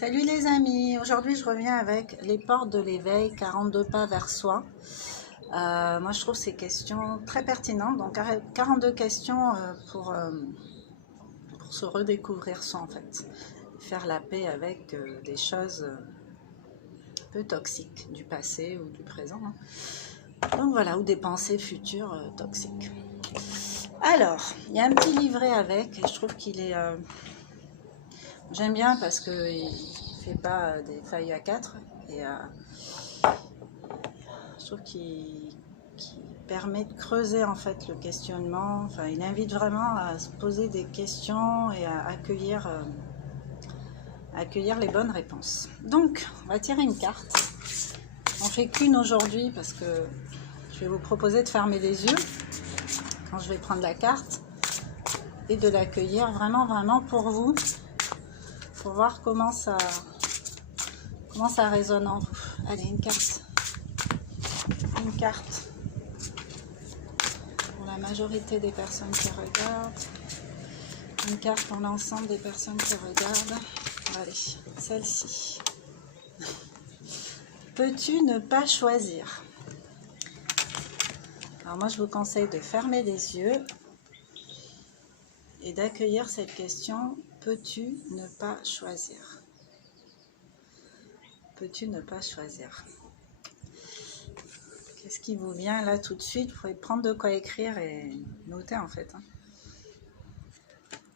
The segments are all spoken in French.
Salut les amis, aujourd'hui je reviens avec les portes de l'éveil, 42 pas vers soi. Moi je trouve ces questions très pertinentes, donc 42 questions pour se redécouvrir soi en fait. Faire la paix avec des choses un peu toxiques du passé ou du présent. Donc voilà, ou des pensées futures toxiques. Alors, il y a un petit livret avec, et je trouve qu'il est... J'aime bien parce qu'il ne fait pas des feuilles A4 et je trouve qu'il permet de creuser en fait le questionnement. Enfin, il invite vraiment à se poser des questions et à accueillir les bonnes réponses. Donc, on va tirer une carte. On fait qu'une aujourd'hui parce que je vais vous proposer de fermer les yeux quand je vais prendre la carte et de l'accueillir vraiment pour vous, pour voir comment ça résonne en vous. Allez, une carte pour la majorité des personnes qui regardent, une carte pour l'ensemble des personnes qui regardent. Allez, celle-ci. Peux-tu ne pas choisir? Alors moi je vous conseille de fermer les yeux et d'accueillir cette question. Peux-tu ne pas choisir? Peux-tu ne pas choisir? Qu'est-ce qui vous vient là tout de suite? Vous pouvez prendre de quoi écrire et noter en fait.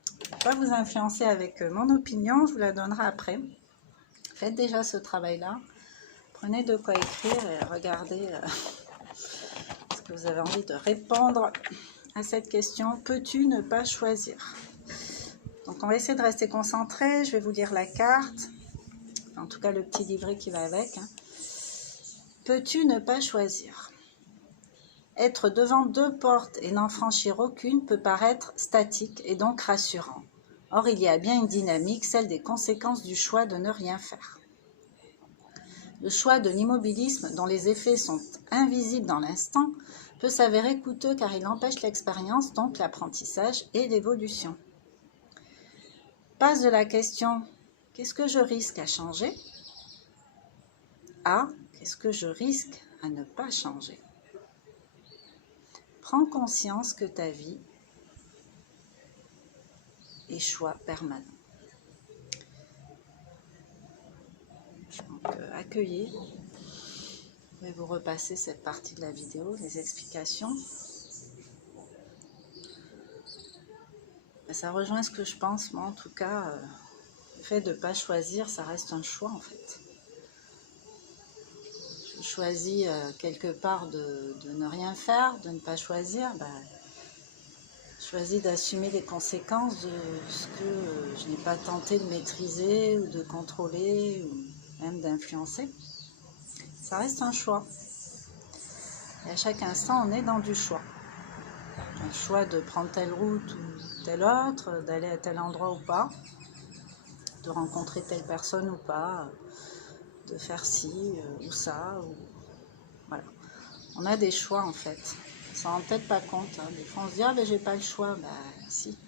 Je ne vais pas vous influencer avec mon opinion, je vous la donnerai après. Faites déjà ce travail-là. Prenez de quoi écrire et regardez ce que vous avez envie de répondre à cette question. Peux-tu ne pas choisir? Donc on va essayer de rester concentré. Je vais vous lire la carte, en tout cas le petit livret qui va avec. Peux-tu ne pas choisir? Être devant deux portes et n'en franchir aucune peut paraître statique et donc rassurant. Or, il y a bien une dynamique, celle des conséquences du choix de ne rien faire. Le choix de l'immobilisme, dont les effets sont invisibles dans l'instant, peut s'avérer coûteux car il empêche l'expérience, donc l'apprentissage et l'évolution. Passe de la question « Qu'est-ce que je risque à changer ?» à « Qu'est-ce que je risque à ne pas changer ?» Prends conscience que ta vie est choix permanent. Donc, accueillez. Je vais vous repasser cette partie de la vidéo, les explications. Ça rejoint ce que je pense, moi en tout cas, le fait de ne pas choisir, ça reste un choix en fait. Je choisis quelque part de ne rien faire, de ne pas choisir, je choisis d'assumer les conséquences de ce que je n'ai pas tenté de maîtriser ou de contrôler ou même d'influencer. Ça reste un choix. Et à chaque instant, on est dans du choix. Un choix de prendre telle route ou telle autre, d'aller à tel endroit ou pas, de rencontrer telle personne ou pas, de faire ci ou ça. Voilà. On a des choix en fait. On s'en rend peut-être pas compte. Des fois on se dit « Ah ben j'ai pas le choix ». Si,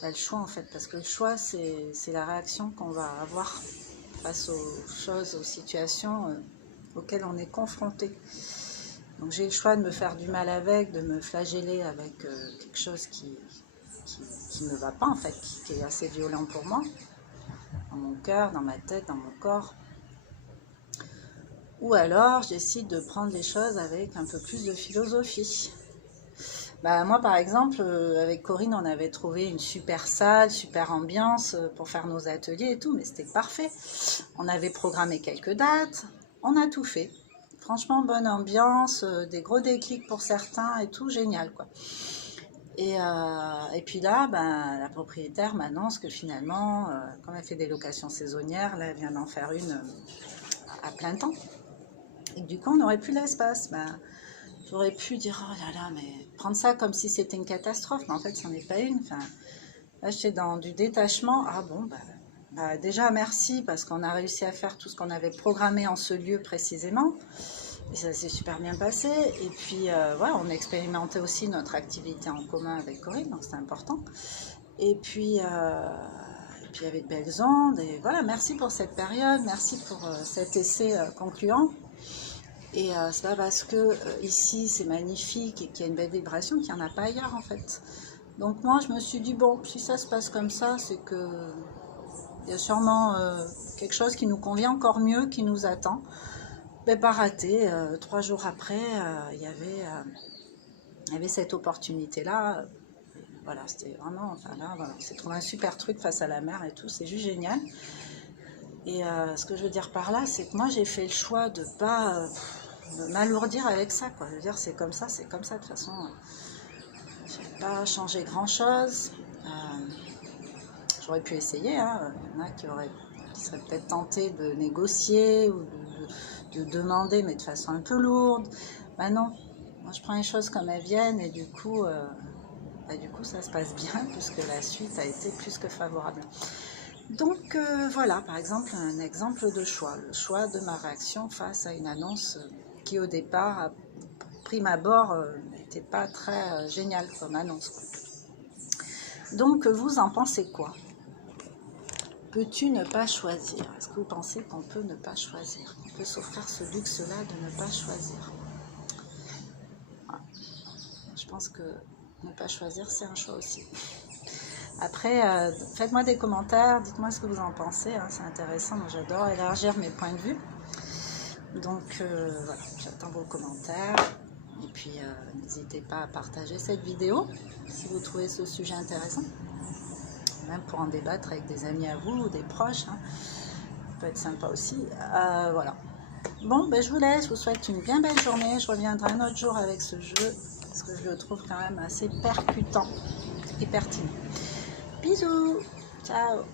tu as le choix en fait. Parce que le choix c'est la réaction qu'on va avoir face aux choses, aux situations auxquelles on est confronté. Donc j'ai le choix de me faire du mal avec, de me flageller avec quelque chose qui ne va pas en fait, qui est assez violent pour moi, dans mon cœur, dans ma tête, dans mon corps. Ou alors, je décide de prendre les choses avec un peu plus de philosophie. Moi, par exemple, avec Corinne, on avait trouvé une super salle, super ambiance pour faire nos ateliers et tout, mais c'était parfait. On avait programmé quelques dates, on a tout fait. Franchement, bonne ambiance, des gros déclics pour certains et tout, génial quoi. Et puis là, la propriétaire m'annonce que finalement, comme elle fait des locations saisonnières, là, elle vient d'en faire une à plein temps. Et du coup, on n'aurait plus l'espace. J'aurais pu dire, oh là là, mais prendre ça comme si c'était une catastrophe, mais en fait, ça n'en est pas une. Enfin, là, j'étais dans du détachement. Ah bon, déjà, merci, parce qu'on a réussi à faire tout ce qu'on avait programmé en ce lieu précisément. Et ça s'est super bien passé. Et puis, voilà, on a expérimenté aussi notre activité en commun avec Corinne, donc c'est important. Et puis puis il y avait de belles ondes, et voilà, merci pour cette période, merci pour cet essai concluant. Et c'est pas parce que ici c'est magnifique et qu'il y a une belle vibration qu'il n'y en a pas ailleurs en fait. Donc moi je me suis dit, bon, si ça se passe comme ça, c'est que il y a sûrement quelque chose qui nous convient encore mieux, qui nous attend. Mais pas raté, 3 jours après, il y avait cette opportunité-là. Voilà, c'était vraiment, enfin là, voilà, c'est trouvé un super truc face à la mer et tout, c'est juste génial. Et ce que je veux dire par là, c'est que moi j'ai fait le choix de pas m'alourdir avec ça, quoi. Je veux dire, c'est comme ça, de toute façon. Je n'ai pas changé grand-chose. J'aurais pu essayer, hein. Il y en a qui seraient peut-être tentés de négocier ou de demander, mais de façon un peu lourde. Ben non, moi je prends les choses comme elles viennent et du coup ça se passe bien puisque la suite a été plus que favorable. Donc voilà, par exemple, un exemple de choix. Le choix de ma réaction face à une annonce qui au départ, à prime abord, n'était pas très géniale comme annonce, quoi. Donc vous en pensez quoi? Peux-tu ne pas choisir? Est-ce que vous pensez qu'on peut ne pas choisir? On peut s'offrir ce luxe-là de ne pas choisir? Voilà. Je pense que ne pas choisir, c'est un choix aussi. Après, faites-moi des commentaires, dites-moi ce que vous en pensez, hein, c'est intéressant, moi j'adore élargir mes points de vue. Donc voilà, j'attends vos commentaires. Et puis n'hésitez pas à partager cette vidéo si vous trouvez ce sujet intéressant. Même pour en débattre avec des amis à vous ou des proches, hein. Ça peut être sympa aussi. Voilà. Bon, ben, je vous laisse, je vous souhaite une bien belle journée. Je reviendrai un autre jour avec ce jeu parce que je le trouve quand même assez percutant et pertinent. Bisous, ciao.